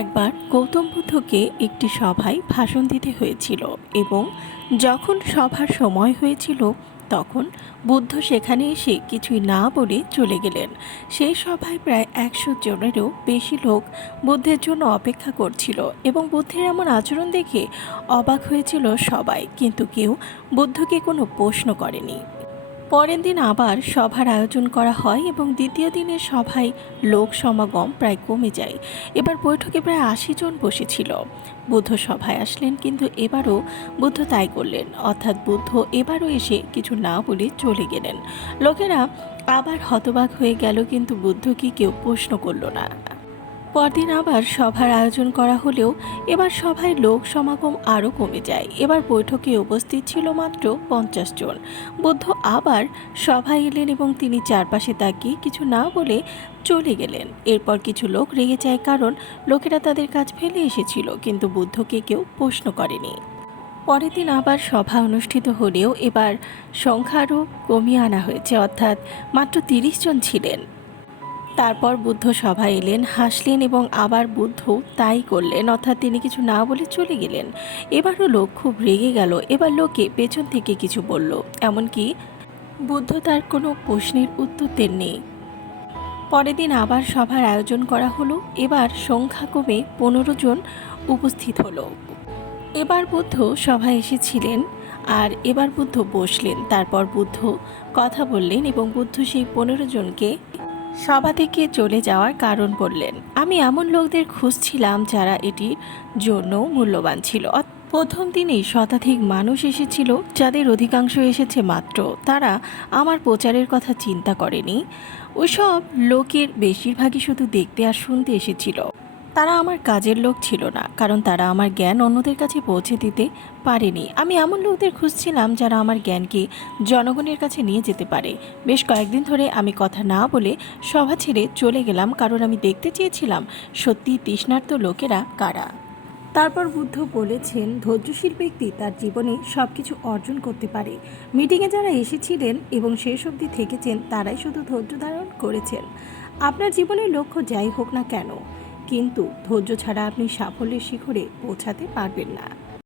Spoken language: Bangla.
একবার গৌতম বুদ্ধকে একটি সভায় ভাষণ দিতে হয়েছিল এবং যখন সভার সময় হয়েছিল, তখন বুদ্ধ সেখানে এসে কিছুই না বলে চলে গেলেন। সেই সভায় প্রায় একশো জনেরও বেশি লোক বুদ্ধের জন্য অপেক্ষা করছিল এবং বুদ্ধের এমন আচরণ দেখে অবাক হয়েছিল সবাই, কিন্তু কেউ বুদ্ধকে কোনো প্রশ্ন করেনি। পরের দিন আবার সভার আয়োজন করা হয় এবং দ্বিতীয় দিনের সভায় লোক সমাগম প্রায় কমে যায়। এবার বৈঠকে প্রায় আশি জন বসেছিল। বুদ্ধ সভায় আসলেন কিন্তু এবারও বুদ্ধ তাই করলেন। অর্থাৎ বুদ্ধ এবারও এসে কিছু না বলে চলে গেলেন। লোকেরা আবার হতবাক হয়ে গেল কিন্তু বুদ্ধ বুদ্ধকে কেউ প্রশ্ন করল না। পরদিন আবার সভার আয়োজন করা হলেও এবার সভায় লোক সমাগম আরও কমে যায়। এবার বৈঠকে উপস্থিত ছিল মাত্র পঞ্চাশ জন। বুদ্ধ আবার সভায় এলেন এবং তিনি চারপাশে তাকিয়ে কিছু না বলে চলে গেলেন। এরপর কিছু লোক রেগে যায় কারণ লোকেরা তাদের কাজ ফেলে এসেছিল, কিন্তু বুদ্ধকে কেউ প্রশ্ন করেনি। পরের দিন আবার সভা অনুষ্ঠিত হলেও এবার সংখ্যা আরও কমিয়ে আনা হয়েছে, অর্থাৎ মাত্র তিরিশ জন ছিলেন। তারপর বুদ্ধ সভায় এলেন, হাসলেন এবং আবার বুদ্ধ তাই করলেন, অর্থাৎ তিনি কিছু না বলে চলে গেলেন। এবারও লোক খুব রেগে গেল, এবার লোকে পেছন থেকে কিছু বলল, এমনকি বুদ্ধ তার কোনো প্রশ্নের উত্তর দেননি। পরের দিন আবার সভার আয়োজন করা হলো, এবার সংখ্যা কমে পনেরো জন উপস্থিত হলো। এবার বুদ্ধ সভায় এসেছিলেন আর এবার বুদ্ধ বসলেন, তারপর বুদ্ধ কথা বললেন এবং বুদ্ধ সেই পনেরো জনকে সভা থেকে চলে যাওয়ার কারণ বললেন। আমি এমন লোকদের খুঁজছিলাম যারা এটির জন্য মূল্যবান ছিল। প্রথম দিনেই শতাধিক মানুষ এসেছিল, যাদের অধিকাংশ এসেছে মাত্র। তারা আমার প্রচারের কথা চিন্তা করেনি। ওসব লোকের বেশিরভাগই শুধু দেখতে আর শুনতে এসেছিল। তারা আমার কাজের লোক ছিল না, কারণ তারা আমার জ্ঞান অন্যদের কাছে পৌঁছে দিতে পারেনি। আমি এমন লোকদের খুঁজছিলাম যারা আমার জ্ঞানকে জনগণের কাছে নিয়ে যেতে পারে। বেশ কয়েকদিন ধরে আমি কথা না বলে সভা ছেড়ে চলে গেলাম, কারণ আমি দেখতে চেয়েছিলাম, সত্যি তৃষ্ণার্ত লোকেরা কারা। তারপর বুদ্ধ বলেছেন, ধৈর্যশীল ব্যক্তি তার জীবনে সব কিছু অর্জন করতে পারে। মিটিংয়ে যারা এসেছিলেন এবং শেষ অবধি থেকেছেন, তারাই শুধু ধৈর্য ধারণ করেছেন। আপনার জীবনের লক্ষ্য যাই হোক না কেন কিন্তু ধৈর্য ছাড়া আপনি সাফল্যের শিখরে পৌঁছাতে পারবেন না।